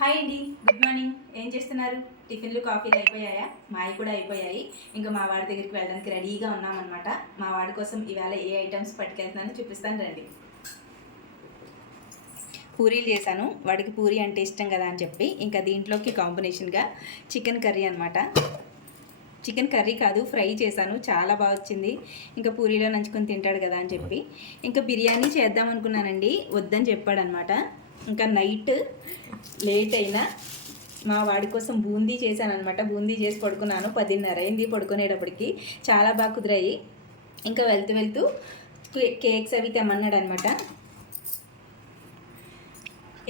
Hi అండి, good morning. ఏం చేస్తున్నారు? టిఫిన్లు కాఫీలు అయిపోయాయా? మావి కూడా అయిపోయాయి. ఇంకా మా వాడి దగ్గరికి వెళ్ళడానికి రెడీగా ఉన్నామన్నమాట. మా వాడి కోసం ఇవాళ ఏ ఐటమ్స్ పట్టుకెళ్తున్నానో చూపిస్తాను రండి. పూరీలు చేశాను, వాడికి పూరి అంటే ఇష్టం కదా అని చెప్పి. ఇంకా దీంట్లోకి కాంబినేషన్గా చికెన్ కర్రీ అనమాట. చికెన్ కర్రీ కాదు, ఫ్రై చేశాను, చాలా బాగా వచ్చింది. ఇంకా పూరీలో నంచుకొని తింటాడు కదా అని చెప్పి ఇంకా బిర్యానీ చేద్దాం అనుకున్నానండి, వద్దని చెప్పాడనమాట. ఇంకా నైట్ లేట్ అయినా మా వాడి కోసం బూందీ చేశాను అనమాట. బూందీ చేసి పడుకున్నాను, 10:30 అయింది పడుకునేటప్పటికి. చాలా బాగా కుదిరాయి. ఇంకా వెళ్తూ వెళ్తూ కేక్స్ అవి తెమ్మన్నాడు అనమాట.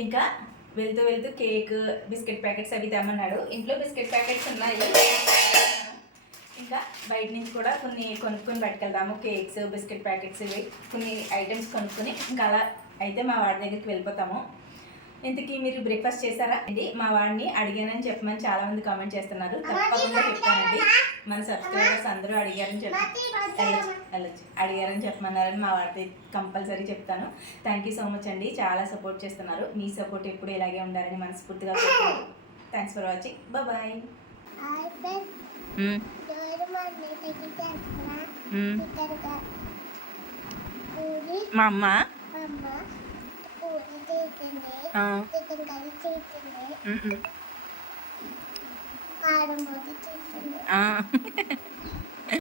ఇంకా వెళ్తూ వెళ్తూ కేక్, బిస్కెట్ ప్యాకెట్స్ అవి తెమ్మన్నాడు. ఇంట్లో బిస్కెట్ ప్యాకెట్స్ ఉన్నాయి, ఇంకా బయట నుంచి కూడా కొన్ని కొనుక్కొని పట్టుకెళ్తాము. కేక్స్, బిస్కెట్ ప్యాకెట్స్, ఇవి కొన్ని ఐటమ్స్ కొనుక్కొని ఇంకా అలా అయితే మా వాడి దగ్గరికి వెళ్ళిపోతాము. ఇంతకీ మీరు బ్రేక్ఫాస్ట్ చేశారా అండి? మా వాడిని అడిగానని చెప్పమని చాలామంది కామెంట్ చేస్తున్నారు. తప్పకుండా చెప్తానండి. మన సబ్స్క్రైబర్స్ అందరూ అడిగారని వెళ్ళొచ్చు అడిగారని చెప్పమన్నారని మా వాడికి కంపల్సరీ చెప్తాను. థ్యాంక్ యూ సో మచ్ అండి, చాలా సపోర్ట్ చేస్తున్నారు. మీ సపోర్ట్ ఎప్పుడు ఇలాగే ఉండాలని మనస్ఫూర్తిగా కోరుకుంటున్నాను. Thanks for watching, bye. మా అమ్మ